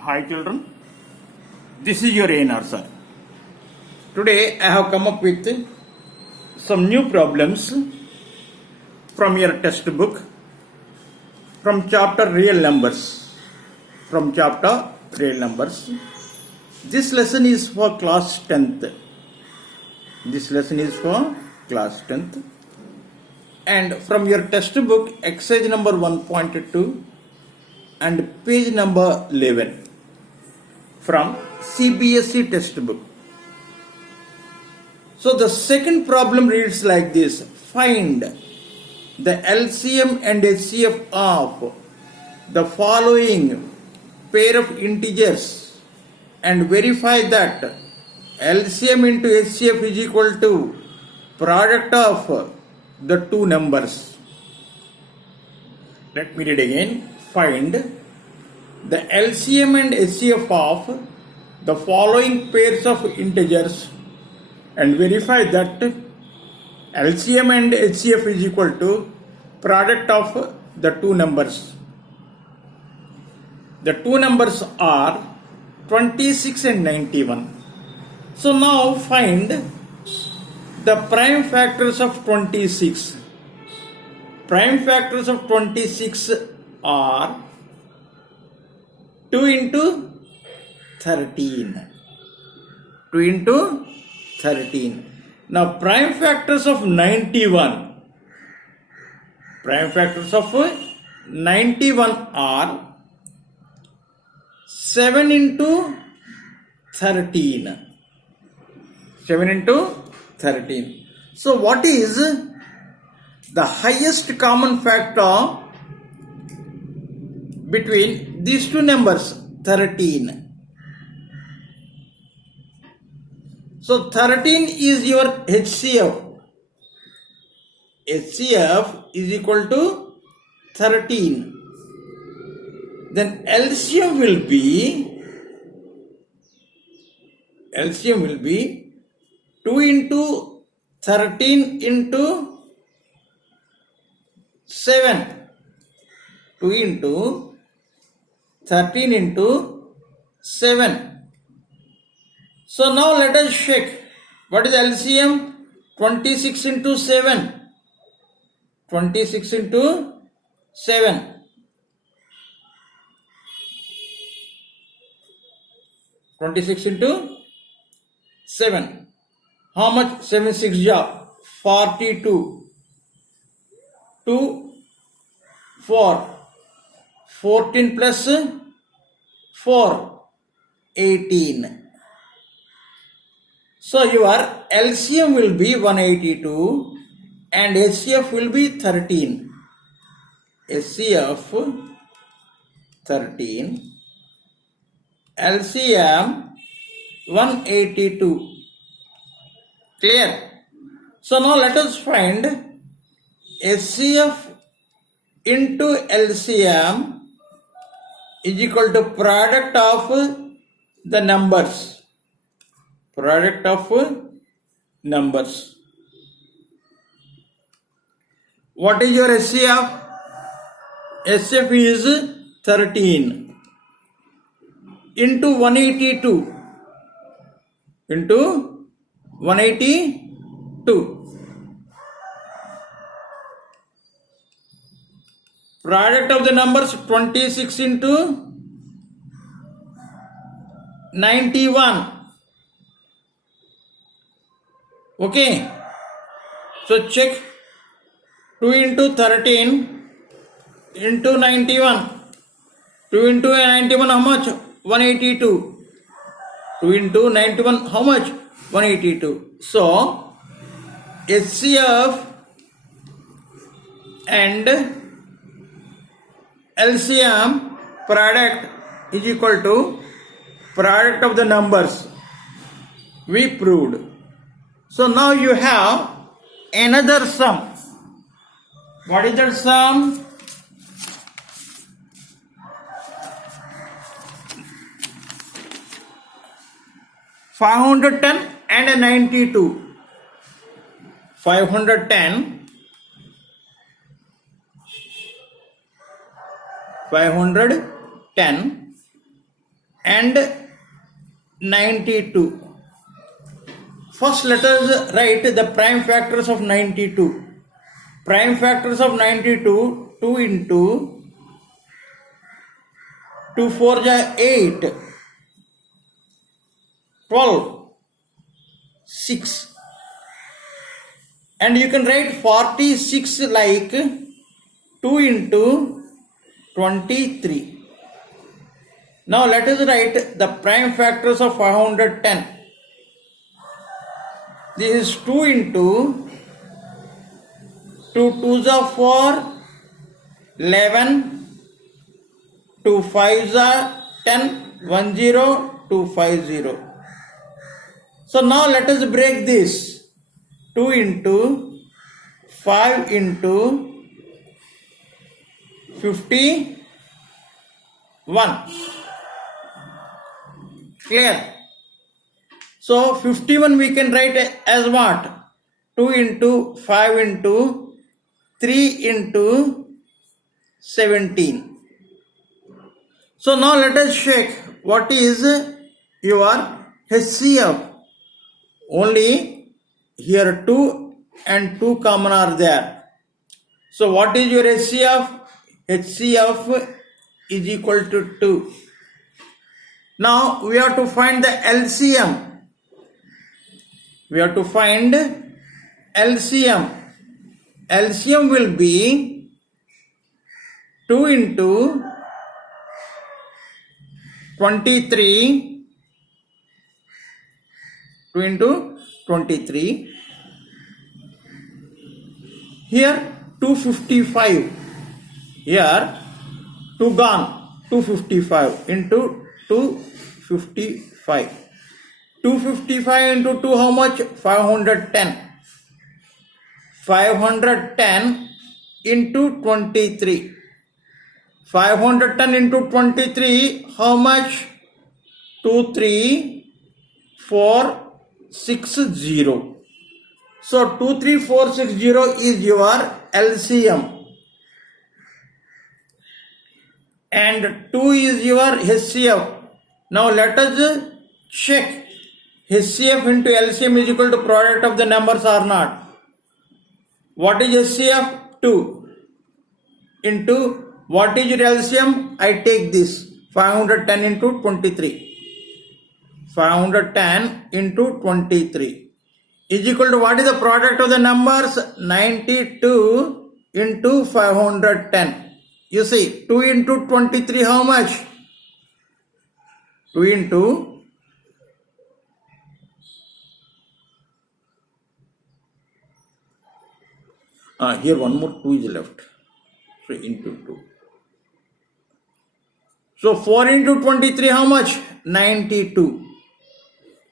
Hi children, this is your ANR sir. Today I have come up with some new problems from your textbook from chapter Real Numbers. From chapter Real Numbers. This lesson is for class 10th. This lesson is for class 10th. And from your textbook exercise number 1.2 and page number 11 from CBSE textbook. So the second problem reads like this: find the LCM and HCF of the following pair of integers and verify that LCM into HCF is equal to product of the two numbers. Let me read again. Find the LCM and HCF of the following pairs of integers and verify that LCM and HCF is equal to product of the two numbers. The two numbers are 26 and 91. So now find the prime factors of 26. Prime factors of 26 are 2 into 13. 2 into 13. Now prime factors of 91. Prime factors of 91 are 7 into 13. 7 into 13. So what is the highest common factor between these two numbers? 13. So 13 is your HCF. HCF is equal to 13. Then LCM will be 2 into 13 into 7. 2 into 13 into 7. So now let us check. What is LCM? 26 into 7. 26 into 7. 26 into 7. How much? 7 6 ja 42. 2 4. 14 plus 4 18. So your LCM will be 182 and HCF will be 13. HCF 13. LCM 182. Clear? So now let us find HCF into LCM is equal to product of the numbers. Product of numbers. What is your HCF? HCF is 13 into 182. Into 182. Product of the numbers 26 into 91. Okay. So check 2 into 13 into 91. 2 into 91 how much? 182. 2 into 91 how much? 182. So HCF and LCM product is equal to product of the numbers. We proved. So now you have another sum. What is that sum? $510 and 92. 510 510 and 92. First let us write the prime factors of 92. Prime factors of 92, 2 into 2 4 8, 12, 6. And you can write 46 like 2 into 23. Now let us write the prime factors of 510. This is 2 into 2 2s are 4, 11, 2 5s are 10, 1 0, 2 5 0. So now let us break this. 2 into 5 into 51. Clear? So 51 we can write as what? 2 into 5 into 3 into 17. So now let us check what is your HCF. Only here 2 and 2 common are there. So what is your HCF? HCF is equal to 2. Now we have to find the LCM. We have to find LCM. LCM will be 2 into 23, 2 into 23. Here 255. Here 2 gone. 255 into 255. 255 into 2 how much? 510. 510 into 23. 510 into 23 how much? 23460. So 23460 is your LCM. And 2 is your HCF. Now let us check HCF into LCM is equal to product of the numbers or not. What is HCF? 2 into what is your LCM? I take this 510 into 23. 510 into 23 is equal to what is the product of the numbers? 92 into 510. You see 2 into 23 how much? 2 into here one more 2 is left. So into 2. So 4 into 23 how much? 92.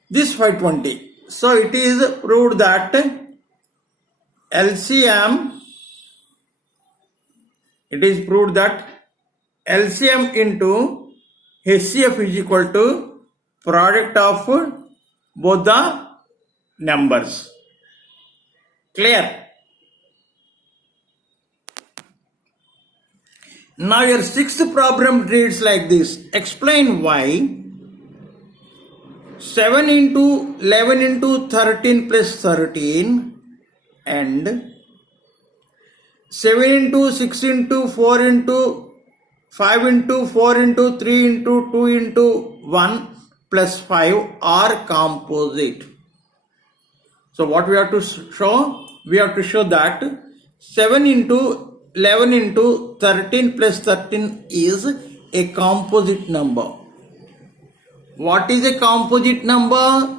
This 520. So it is proved that LCM, it is proved that LCM into HCF is equal to product of both the numbers. Clear? Now your sixth problem reads like this. Explain why 7 into 11 into 13 plus 13 and 7 into 6 into 4 into 5 into 4 into 3 into 2 into 1 plus 5 are composite. So what we have to show? We have to show that 7 into 11 into 13 plus 13 is a composite number. What is a composite number?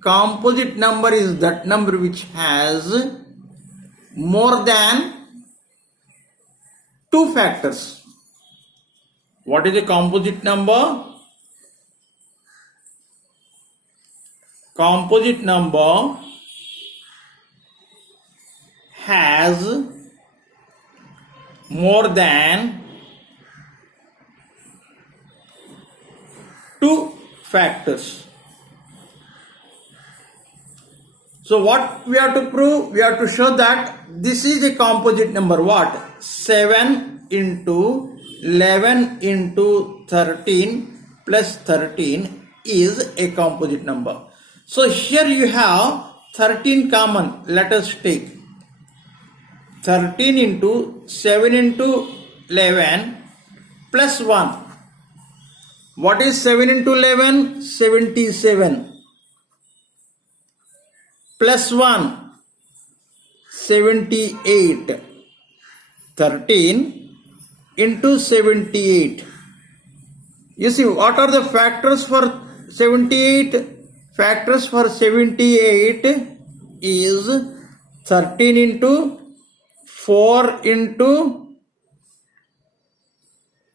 Composite number is that number which has more than 2 factors. What is a composite number? Composite number has more than 2 factors. So what we have to prove? We have to show that this is a composite number. What? 7 into 11 into 13 plus 13 is a composite number. So here you have 13 common. Let us take 13 into 7 into 11 plus 1. What is 7 into 11? 77. Plus 1, 78. 13 into 78. You see, what are the factors for 78? Factors for 78 is 13 into 4 into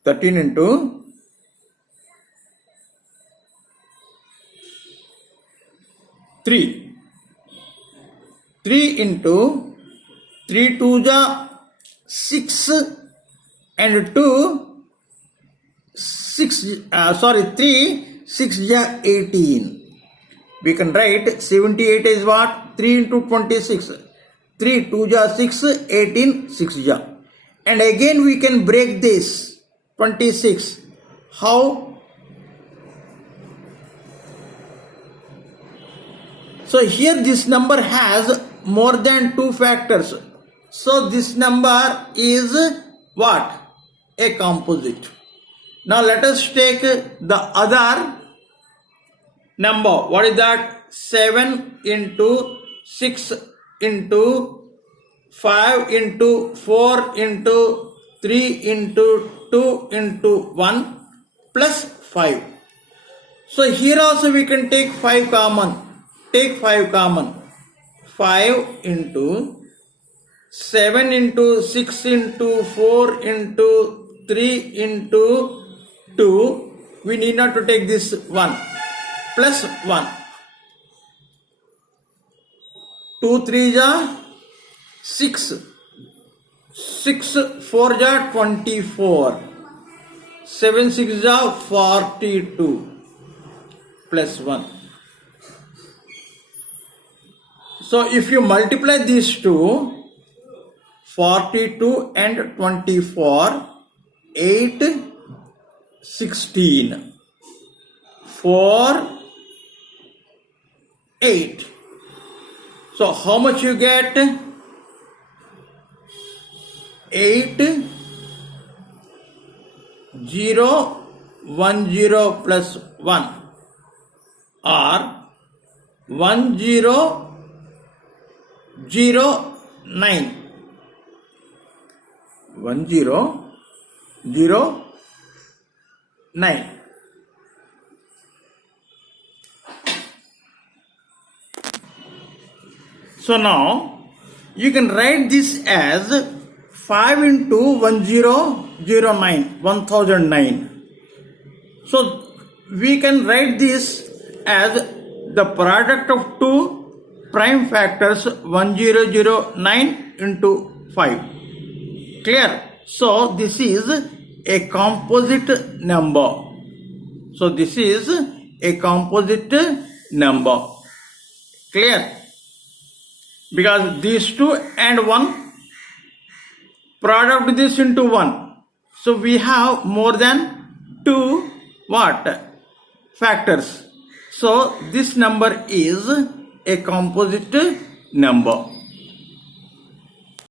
13 into 3. 3 into 3 2 ja 6 and 2 6 3 6 ja 18. We can write 78 is what? 3 into 26. 3 2 ja 6, 18 6 ja. And again we can break this 26. How? So here this number has more than 2 factors. So this number is what? A composite. Now let us take the other number. What is that? 7 into 6 into 5 into 4 into 3 into 2 into 1 plus 5. So here also we can take 5 common. Take 5 common. 5 into 7 into 6 into 4 into 3 into 2. We need not to take this 1. Plus 1. 2 3 ja 6. 6 4 ja 24. 7 6 ja 42. Plus 1. So if you multiply these two, 42 and 24, 8, 16. 4, 8. So how much you get? 8, 0, 1 0 plus 1 or 1 0 0 9. 1 0 0 9. So now you can write this as 5 into 1009, 1009. So we can write this as the product of two prime factors 1009 into 5. Clear? So this is a composite number. So this is a composite number. Clear? Because these two and 1 product this into 1. So we have more than 2 what? Factors. So this number is a composite number.